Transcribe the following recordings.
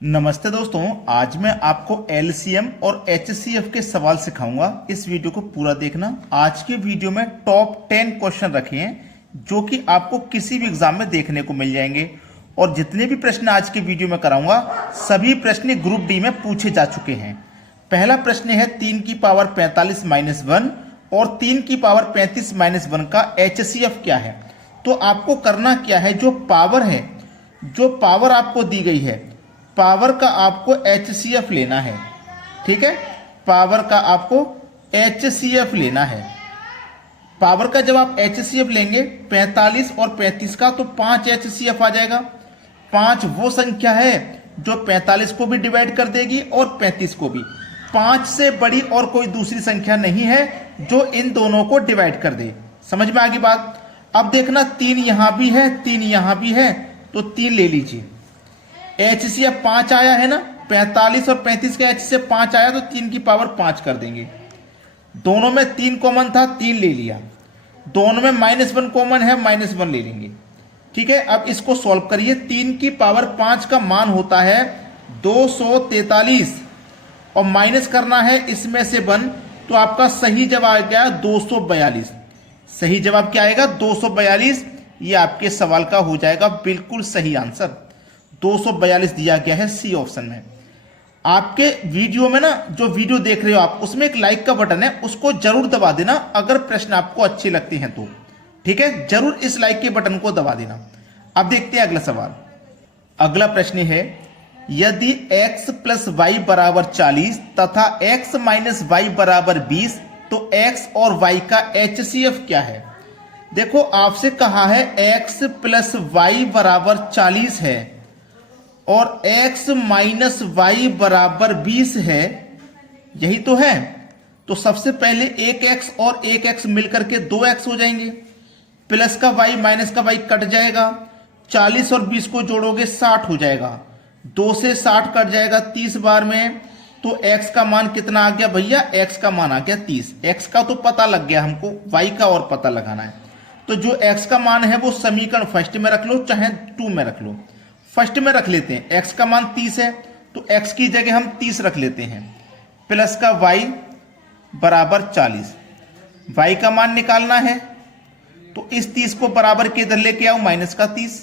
नमस्ते दोस्तों, आज मैं आपको एलसीएम और एचसीएफ के सवाल सिखाऊंगा। इस वीडियो को पूरा देखना। आज के वीडियो में टॉप 10 क्वेश्चन रखे हैं जो कि आपको किसी भी एग्जाम में देखने को मिल जाएंगे। और जितने भी प्रश्न आज के वीडियो में कराऊंगा सभी प्रश्न ग्रुप डी में पूछे जा चुके हैं। पहला प्रश्न है 3 की पावर 45 माइनस 1 और 3 की पावर 35 माइनस 1 का एचसीएफ क्या है। तो आपको करना क्या है, जो पावर है, जो पावर आपको दी गई है, पावर का आपको एचसीएफ लेना है। ठीक है, पावर का आपको एचसीएफ लेना है। पावर का जब आप एचसीएफ लेंगे 45 और 35 का, तो 5 एचसीएफ आ जाएगा। 5 वो संख्या है जो 45 को भी डिवाइड कर देगी और 35 को भी। 5 से बड़ी और कोई दूसरी संख्या नहीं है जो इन दोनों को डिवाइड कर दे। समझ में आ गई बात। अब देखना, 3 यहां भी है, 3 यहां भी है, तो 3 ले लीजिए। एचसीएफ 5 आया है ना, 45 और 35 का एचसीएफ 5 आया, तो 3 की पावर 5 कर देंगे। दोनों में 3 कॉमन था, 3 ले लिया। दोनों में -1 कॉमन है, -1 ले लेंगे। ठीक है, अब इसको सॉल्व करिए। 3 की पावर 5 का मान होता है 243 और माइनस करना है इसमें से 1, तो आपका सही जवाब आ गया 242। सही जवाब क्या आएगा? 242। ये आपके सवाल का हो जाएगा बिल्कुल सही आंसर। 242 दिया गया है सी ऑप्शन में। आपके वीडियो में ना, जो वीडियो देख रहे हो आप, उसमें एक लाइक का बटन है, उसको जरूर दबा देना अगर प्रश्न आपको अच्छे लगते हैं तो। ठीक है, जरूर इस लाइक के बटन को दबा देना। अब देखते हैं अगला सवाल। अगला प्रश्न है, यदि x प्लस वाई बराबर 40 तथा x माइनस वाई बराबर 20, तो x और y का एचसीएफ क्या है। देखो, आपसे कहा है x प्लस वाई बराबर 40 है और x माइनस वाई बराबर 20 है, यही तो है। तो सबसे पहले एक x और एक x मिलकर के 2x हो जाएंगे। प्लस का y माइनस का y कट जाएगा। 40 और 20 को जोड़ोगे 60 हो जाएगा। 2 से 60 कट जाएगा 30 बार में। तो x का मान कितना आ गया भैया? x का मान आ गया 30। x का तो पता लग गया हमको, y का और पता लगाना है। तो जो x का मान है वो समीकरण फर्स्ट में रख लो, चाहे 2 में रख लो। फर्स्ट में रख लेते हैं। x का मान 30 है, तो x की जगह हम 30 रख लेते हैं। प्लस का y बराबर 40। y का मान निकालना है, तो इस 30 को बराबर के इधर लेके आओ, माइनस का 30।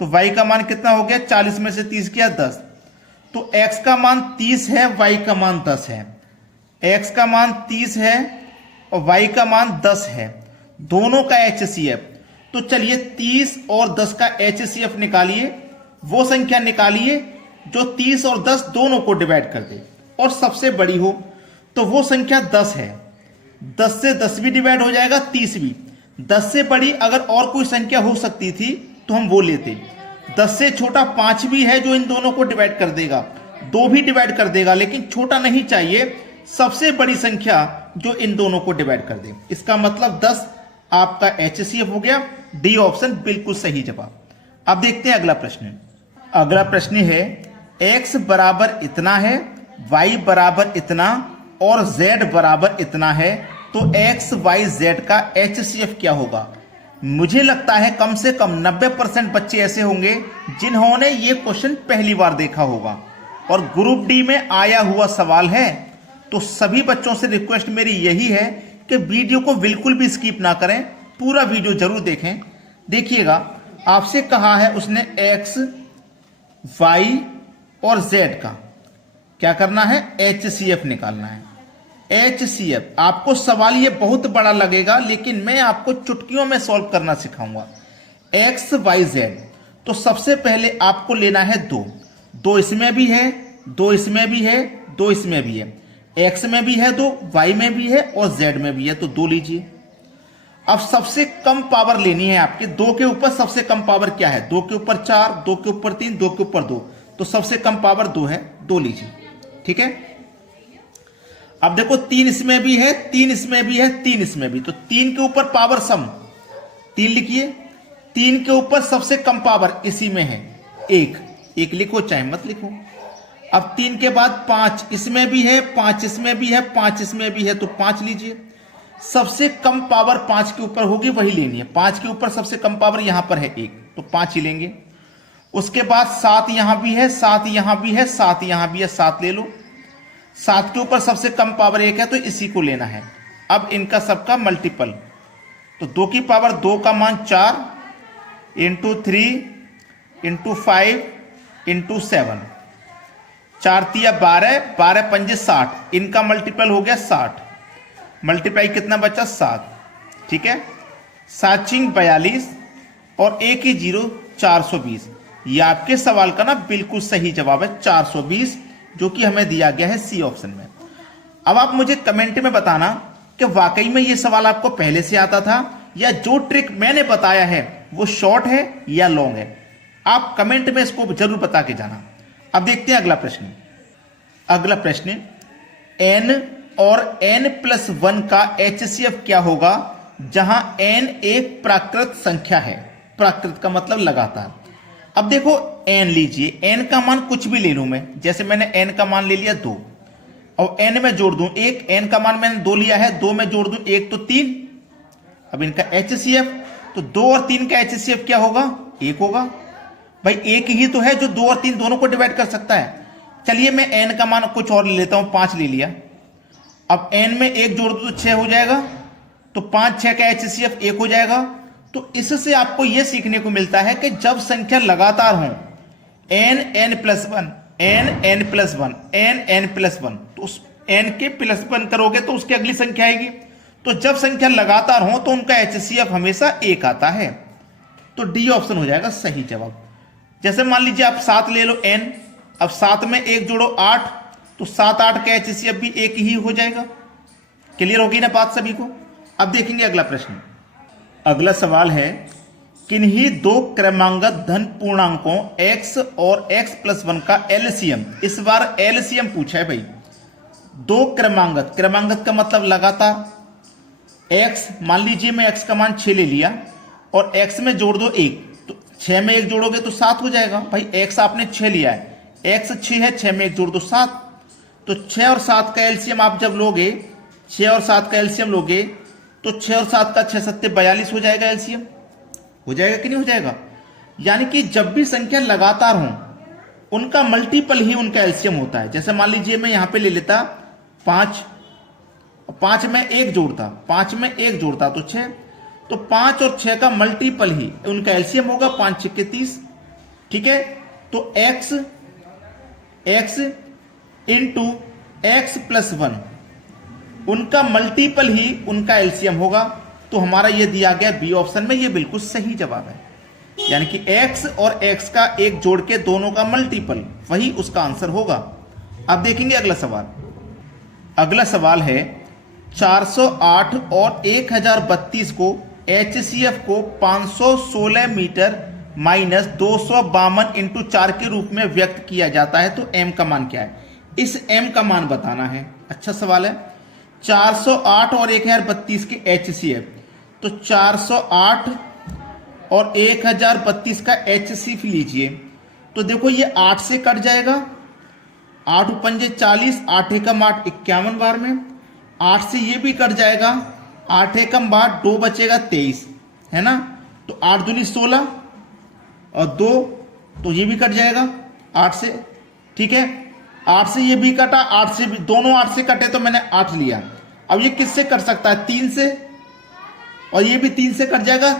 तो y का मान कितना हो गया? 40 में से 30 किया 10। तो x का मान 30 है, y का मान 10 है। x का मान 30 है और y का मान 10 है। दोनों का एचसीएफ, तो चलिए 30 और 10 का एचसीएफ निकालिए। वो संख्या निकालिए जो 30 और 10 दोनों को डिवाइड कर दे और सबसे बड़ी हो। तो वो संख्या 10 है। 10 से 10 भी डिवाइड हो जाएगा, 30 भी। 10 से बड़ी अगर और कोई संख्या हो सकती थी तो हम वो लेते। 10 से छोटा 5 भी है जो इन दोनों को डिवाइड कर देगा, 2 भी डिवाइड कर देगा, लेकिन छोटा नहीं चाहिए, सबसे बड़ी संख्या जो इन दोनों को डिवाइड कर दे। इसका मतलब 10 आपका एचसीएफ हो गया। डी ऑप्शन बिल्कुल सही जवाब। अब देखते हैं अगला प्रश्न। अगला प्रश्न है, x बराबर इतना है, y बराबर इतना और z बराबर इतना है, तो x y z का एचसीएफ क्या होगा। मुझे लगता है कम से कम 90% बच्चे ऐसे होंगे जिन्होंने ये क्वेश्चन पहली बार देखा होगा और ग्रुप डी में आया हुआ सवाल है। तो सभी बच्चों से रिक्वेस्ट मेरी यही है कि वीडियो को बिल्कुल भी स्किप ना करें, पूरा वीडियो जरूर देखें। देखिएगा, आपसे कहा है उसने x, y और z का क्या करना है? एचसीएफ निकालना है। एचसीएफ आपको सवाल ये बहुत बड़ा लगेगा, लेकिन मैं आपको चुटकियों में सॉल्व करना सिखाऊंगा। x, y, z, तो सबसे पहले आपको लेना है 2 इसमें भी है, 2 इसमें भी है, 2 इसमें भी है। x में भी है 2, y में भी है और z में भी है, तो 2 लीजिए। अब सबसे कम पावर लेनी है आपके। 2 के ऊपर सबसे कम पावर क्या है? 2 के ऊपर 4, 2 के ऊपर 3, 2 के ऊपर 2, तो सबसे कम पावर 2 है, 2 लीजिए। ठीक है, अब देखो 3 इसमें भी है, 3 इसमें भी है, 3 इसमें भी, तो 3 के ऊपर पावर सम 3 लिखिए। 3 के ऊपर सबसे कम पावर इसी में है 1 लिखो, चाहे मत लिखो। अब 3 के बाद 5 इसमें भी है, 5 इसमें भी है, 5 इसमें भी है, तो 5 लीजिए। सबसे कम पावर 5 के ऊपर होगी, वही लेनी है। 5 के ऊपर सबसे कम पावर यहां पर है 1, तो 5 ही लेंगे। उसके बाद 7 यहां भी है, 7 यहां भी है, 7 यहां भी है, 7 ले लो। 7 के ऊपर सबसे कम पावर 1 है तो इसी को लेना है। अब इनका सबका मल्टीपल, तो 2 की पावर 2 का मान 4 इंटू 3 इंटू 5 इंटू 7, 4 तिया 12, 12 पंजे 60, इनका मल्टीपल हो गया 60, मल्टीप्लाई कितना बचा 7, ठीक है। 7 छिंग 42 और 1 ही 0 420। ये आपके सवाल का ना बिल्कुल सही जवाब है 420, जो कि हमें दिया गया है सी ऑप्शन में। अब आप मुझे कमेंट में बताना कि वाकई में ये सवाल आपको पहले से आता था या जो ट्रिक मैंने बताया है वो शॉर्ट है या लॉन्ग है। आप कमेंट में इसको जरूर बता के जाना। अब देखते हैं अगला प्रश्न। अगला प्रश्न, n और n+1 का HCF क्या होगा जहां n एक प्राकृत संख्या है। प्राकृत का मतलब लगातार। अब देखो n लीजिए, n का मान कुछ भी ले लूं मैं, जैसे मैंने n का मान ले लिया 2 और n में जोड़ दूं 1, n का मान मैंने 2 लिया है, 2 में जोड़ दूं 1 तो 3। अब इनका HCF, तो 2 और 3 का HCF क्या होगा, 1 होगा। भाई एक ही तो है जो 2 और 3 दोनों को डिवाइड कर सकता है। चलिए मैं n का मान कुछ और ले लेता हूं, 5 ले लिया। अब n में 1 जोड़ दूं तो 6 हो जाएगा, तो 5 6 का HCF 1 हो जाएगा। तो इससे आपको यह सीखने को मिलता है कि जब संख्या लगातार हो n+1 n+1 n+1, तो उस n के +1 करोगे तो उसकी अगली संख्या आएगी। तो जब संख्या लगातार हो तो उनका HCF हमेशा 1 आता है। तो डी ऑप्शन हो जाएगा सही जवाब। जैसे मान लीजिए आप 7 ले लो n, अब 7 में 1 जोड़ो 8, तो 7 8 का HCF भी 1 ही हो जाएगा। क्लियर होगी ना बात सभी को। अब देखेंगे अगला प्रश्न। अगला सवाल है, किन्हीं 2 क्रमांगत धन पूर्णांकों x और x+1 का LCM, इस बार LCM पूछा है भाई। 2 क्रमांगत, क्रमांगत का मतलब लगातार। x मान लीजिए मैं x का मान 6 ले लिया और x में जोड़ दो 1, तो 6 में 1 जोड़ोगे तो 7 हो जाएगा। भाई x आपने 6 लिया है, x 6 है, 6 में 1 जोड़ दो 7। तो 6 और 7 का एलसीएम आप जब लोगे, 6 और 7 का एलसीएम लोगे तो 6 और 7 का 6 7 42 हो जाएगा। एलसीएम हो जाएगा कि नहीं हो जाएगा। यानी कि जब भी संख्या लगातार हो उनका मल्टीपल ही उनका एलसीएम होता है। जैसे मान लीजिए मैं यहां पे ले लेता 5, 5 में 1 जोड़ता, 5 में 1 जोड़ता तो 6, तो 5 और 6 का मल्टीपल ही उनका एलसीएम होगा, 5 6 के 30, ठीक है। तो x इंटू x+1 उनका मल्टीपल ही उनका एलसीएम होगा। तो हमारा ये दिया गया बी ऑप्शन में, ये बिल्कुल सही जवाब है। यानी कि x और x का एक जोड़ के दोनों का मल्टीपल, वही उसका आंसर होगा। अब देखेंगे अगला सवाल। अगला सवाल है, 408 और 1032 को HCF को 516 मीटर माइनस 252 इंटू 4 के रूप में व्यक्त किया जाता है, तो m का मान क्या है। इस m का मान बताना है। अच्छा सवाल है। 408 और 1032 के HCF, तो 408 और 1032 का HCF लीजिए, तो देखो ये 8 से कट जाएगा, 8 पंजे 40, 8 एकम 8 51 बार में, 8 से ये भी कट जाएगा, 8 एकम 8 2 बचेगा 23, है ना। तो 8 दूनी 16 और 2, तो ये भी कट जाएगा 8 से, ठीक है। 8 से ये भी कटा, 8 से भी, दोनों 8 से कटे तो मैंने 8 लिया। अब ये किससे कट सकता है, 3 से, और ये भी 3 से कट जाएगा,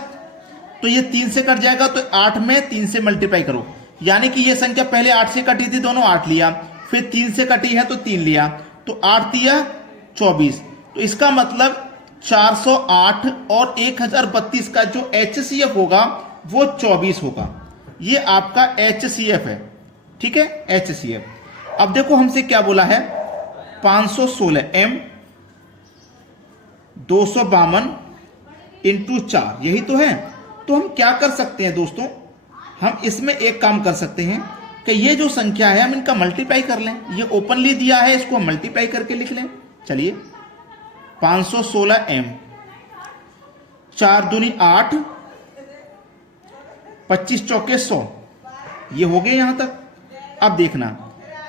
तो ये 3 से कट जाएगा, तो 8 में 3 से मल्टीप्लाई करो। यानी कि ये संख्या पहले 8 से कटी थी, दोनों 8 लिया, फिर 3 से कटी है तो 3 लिया, तो 8 तिया 24। तो इसका मतलब 408 और 1032 का जो HCF होगा वो 24 होगा। ये आपका HCF है, ठीक है, HCF। अब देखो हमसे क्या बोला है, 516 m 252 इंटू 4, यही तो है। तो हम क्या कर सकते हैं दोस्तों, हम इसमें एक काम कर सकते हैं कि ये जो संख्या है हम इनका मल्टीप्लाई कर लें। ये ओपनली दिया है, इसको हम मल्टीप्लाई करके लिख लें। चलिए 516 m, 4 दूनी 8, 25 चौके 100, ये हो गए यहां तक। अब देखना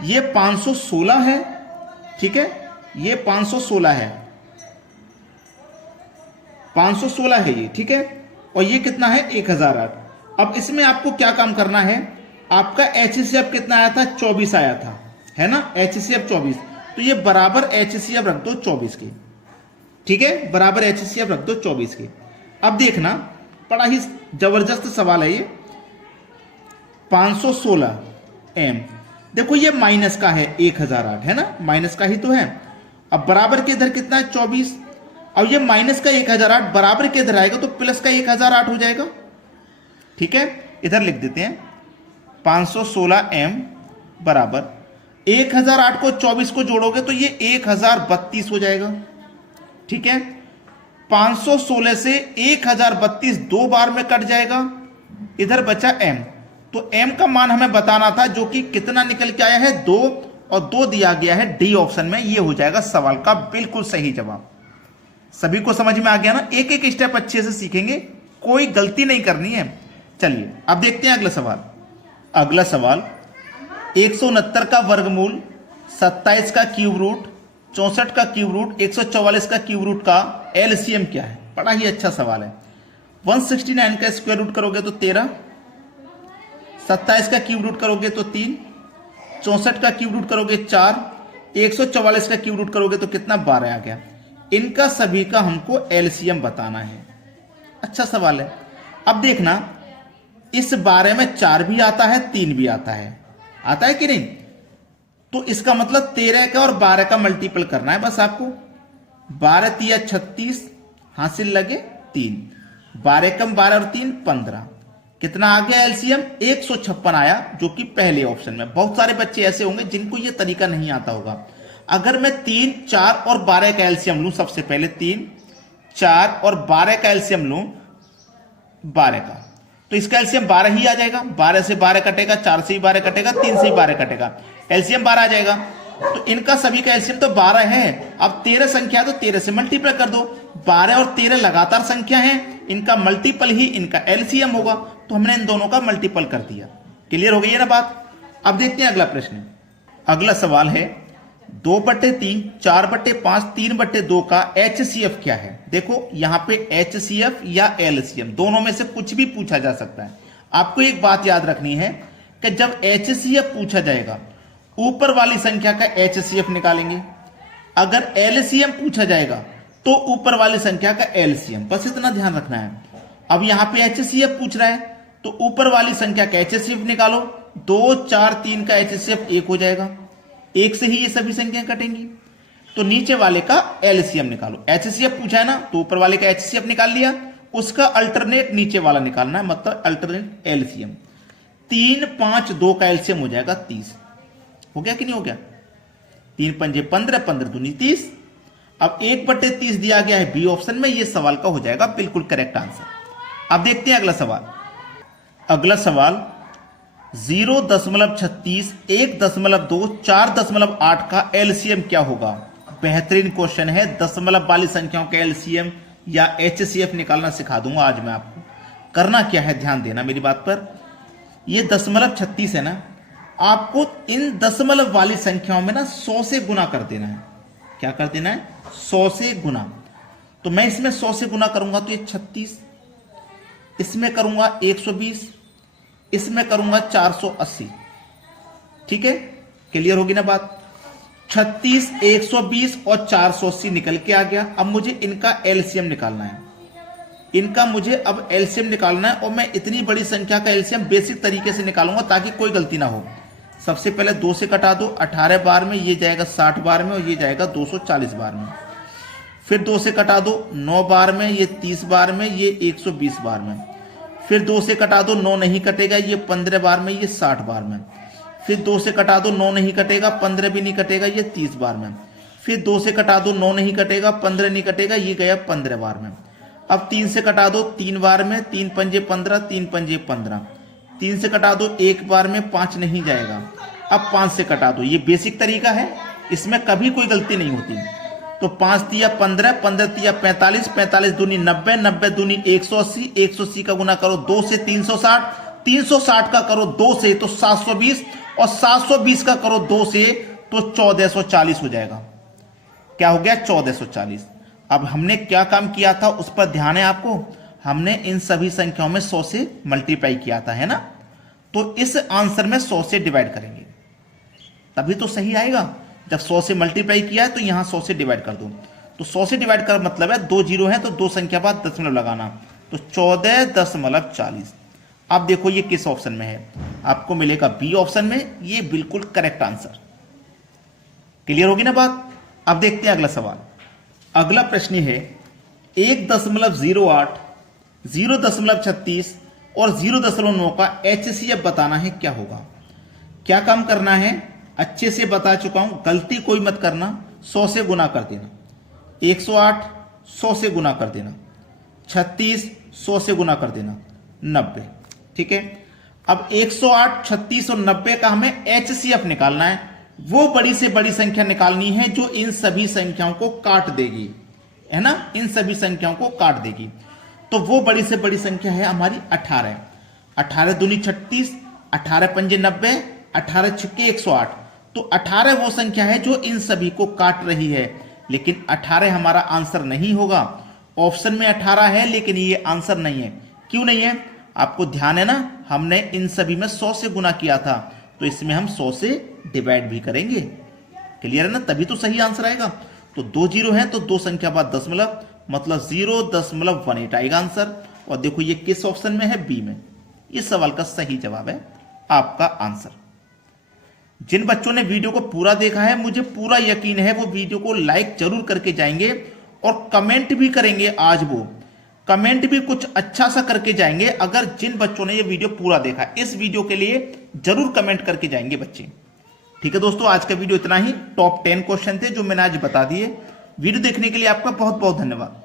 ये 516 है, ठीक है, ये 516 है, 516 है ये, ठीक है, और ये कितना है 1008। अब इसमें आपको क्या काम करना है, आपका HCF कितना आया था? 24 आया था, है ना, HCF 24। तो ये बराबर HCF रख दो 24 के, ठीक है, बराबर HCF रख दो 24 के। अब देखना, बड़ा ही जबरदस्त सवाल है ये। 516 M, देखो ये माइनस का है 1008, है ना, माइनस का ही तो है। अब बराबर के इधर कितना है? 24। अब ये माइनस का 1008 बराबर के इधर आएगा तो प्लस का 1008 हो जाएगा, ठीक है। इधर लिख देते हैं 516 M बराबर 1008 को 24 को जोड़ोगे तो ये 1032 हो जाएगा, ठीक है। 516 से 1032 दो बार में कट जाएगा, इधर बचा M। तो M का मान हमें बताना था, जो कि कितना निकल के आया है? 2, और 2 दिया गया है डी ऑप्शन में। ये हो जाएगा सवाल का बिल्कुल सही जवाब। सभी को समझ में आ गया ना? एक एक स्टेप अच्छे से सीखेंगे, कोई गलती नहीं करनी है। चलिए अब देखते हैं अगला सवाल। अगला सवाल 169 का वर्गमूल, 27 का क्यूब रूट, 64 का क्यूब रूट, 144 का क्यूब रूट का एलसीएम क्या है? बड़ा ही अच्छा सवाल है। 169 का स्क्वायर रूट करोगे तो 13, 27 का क्यूब रूट करोगे तो 3, 64 का क्यूब रूट करोगे 4, 144 का क्यूब रूट करोगे तो कितना? 12 आ गया। इनका सभी का हमको एलसीएम बताना है। अच्छा सवाल है। अब देखना, इस 12 में 4 भी आता है, 3 भी आता है कि नहीं? तो इसका मतलब 13 का और 12 का मल्टीपल करना है बस आपको। 12 तिया 36, हासिल लगे 3, 12 कम 12 और 3 15। कितना आ गया एलसीएम? 156 आया, जो कि पहले ऑप्शन में। बहुत सारे बच्चे ऐसे होंगे जिनको ये तरीका नहीं आता होगा। अगर मैं 3, 4 और 12 का एलसीएम लूं, सबसे पहले 3, 4 और 12 का एलसीएम लूं, 12 का, तो इसका एलसीएम 12 ही आ जाएगा। 12 से 12 कटेगा, 4 से भी 12 कटेगा, 3 से भी 12 कटेगा, एलसीएम 12 आ जाएगा। तो इनका सभी का एलसीएम तो 12 है। अब 13 संख्या तो 13 से मल्टीप्लाई कर दो। 12 और 13 लगातार संख्या है, इनका मल्टीपल ही इनका एलसीएम होगा। तो हमने इन दोनों का मल्टीपल कर दिया। क्लियर हो गई है ना बात? अब देखते हैं अगला प्रश्न। अगला सवाल है 2/3, 4/5, 3/2 का HCF क्या है? देखो यहां पे HCF या LCM दोनों में से कुछ भी पूछा जा सकता है। आपको एक बात याद रखनी है कि जब HCF पूछा जाएगा, ऊपर वाली संख्या का HCF निकालेंगे। अगर LCM पूछा जाएगा तो ऊपर वाली संख्या का LCM, बस इतना ध्यान रखना है। अब यहां पे HCF पूछ रहा है तो ऊपर वाली संख्या का HCF निकालो। 2, 4, 3 का HCF 1 हो जाएगा, 1 से ही ये सभी संख्याएं कटेंगी। तो नीचे वाले का एलसीएम निकालो। HCF पूछा है ना, तो ऊपर वाले का HCF निकाल लिया, उसका अल्टरनेट नीचे वाला निकालना है, मतलब अल्टरनेट एलसीएम। 3, 5, 2 का एलसीएम हो जाएगा 30। हो गया कि नहीं हो गया? 3 पंजे 15, 15 दूनी 30। अब 1/30 दिया गया है बी ऑप्शन में, ये सवाल का हो जाएगा बिल्कुल करेक्ट आंसर। अब देखते हैं अगला सवाल। अगला सवाल 0.36, 1.2, 4.8 का एलसीएम क्या होगा? बेहतरीन क्वेश्चन है। दशमलव वाली संख्याओं का एलसीएम या HCF निकालना सिखा दूंगा आज मैं आपको। करना क्या है, ध्यान देना मेरी बात पर। ये 0.36 है ना, आपको इन दशमलव वाली संख्याओं में ना 100 से गुना कर देना है। क्या कर देना है? 100 से गुना। तो मैं इसमें 100 से गुना करूंगा तो ये 36, इसमें करूंगा 120, इसमें करूंगा 480। ठीक है, क्लियर होगी ना बात? 36, 120 और 480 निकल के आ गया। अब मुझे इनका एलसीएम निकालना है। इनका मुझे अब एलसीएम निकालना है और मैं इतनी बड़ी संख्या का एलसीएम बेसिक तरीके से निकालूंगा ताकि कोई गलती ना हो। सबसे पहले 2 से कटा दो, 18 बार में ये जाएगा 60 बार में और ये जाएगा 240 बार में। फिर 2 से कटा दो 9 बार में, ये 30 बार में, ये 120 बार में। फिर 2 से कटा दो 9 नहीं कटेगा, ये 15 बार में, ये 60 बार में। फिर 2 से कटा दो 9 नहीं कटेगा, 15 भी नहीं कटेगा, ये 30 बार में। फिर 2 से कटा दो 9 नहीं कटेगा, 15 नहीं कटेगा, ये गया 15 बार में। अब 3 से कटा दो 3 बार में, 3 पंजे 15, 3 पंजे 15। 3 से कटा दो 1 बार में, 5 नहीं जाएगा। अब 5 से कटा दो, ये बेसिक तरीका है, इसमें कभी कोई गलती नहीं होती। तो 5 तिया 15, 15 तिया 45, 45 दूनी 90, 90 दूनी 180, 180 का गुना करो 2 से 360, 360 का करो 2 से तो 720 और 720 का करो 2 से तो 1440 हो जाएगा। क्या हो गया? 1440। अब हमने क्या काम किया था उस पर ध्यान है आपको? हमने इन सभी संख्याओं में 100 से मल्टीप्लाई किया था, है ना? तो इस आंसर में 100 से डिवाइड करेंगे, तभी तो सही आएगा। जब 100 से मल्टीप्लाई किया है तो यहां 100 से डिवाइड कर दो, तो 100 से डिवाइड कर मतलब है 2 जीरो है तो 2 संख्या बाद दशमलव लगाना, तो 14.40। अब देखो ये किस ऑप्शन में है, आपको मिलेगा बी ऑप्शन में, ये बिल्कुल करेक्ट आंसर। क्लियर होगी ना बात। अब देखते हैं अगला सवाल। अगला प्रश्न है 1.08, 0.36 और 0.9 का HCF बताना है, क्या होगा। क्या काम करना है, अच्छे से बता चुका हूं, गलती कोई मत करना। 100 से गुना कर देना, 108 100 से गुना कर देना, 36 100 से गुना कर देना, 90। ठीक है, अब 108, 36 और 90 का हमें HCF निकालना है। वो बड़ी से बड़ी संख्या निकालनी है जो इन सभी संख्याओं को काट देगी, है ना, इन सभी संख्याओं को काट देगी। तो वो बड़ी से बड़ी संख्या है हमारी 18। 18 दूनी 36, 18 पंजे 90, 18 छिक्के 108। तो 18 वो संख्या है जो इन सभी को काट रही है, लेकिन 18 हमारा आंसर नहीं होगा। ऑप्शन में 18 है लेकिन ये आंसर नहीं है। क्यों नहीं है, आपको ध्यान है ना, हमने इन सभी में 100 से गुना किया था, तो इसमें हम 100 से डिवाइड भी करेंगे। क्लियर है ना, तभी तो सही आंसर आएगा। तो 2 जीरो है तो 2 संख्या बाद दशमलव, मतलब 0.18 आएगा आंसर। और देखो ये किस ऑप्शन में है, बी में। इस सवाल का सही जवाब है आपका आंसर। जिन बच्चों ने वीडियो को पूरा देखा है, मुझे पूरा यकीन है वो वीडियो को लाइक जरूर करके जाएंगे और कमेंट भी करेंगे। आज वो कमेंट भी कुछ अच्छा सा करके जाएंगे। अगर जिन बच्चों ने ये वीडियो पूरा देखा, इस वीडियो के लिए जरूर कमेंट करके जाएंगे बच्चे। ठीक है दोस्तों, आज का वीडियो इतना ही। टॉप 10 क्वेश्चन थे जो मैंने आज बता दिए। वीडियो देखने के लिए आपका बहुत बहुत धन्यवाद।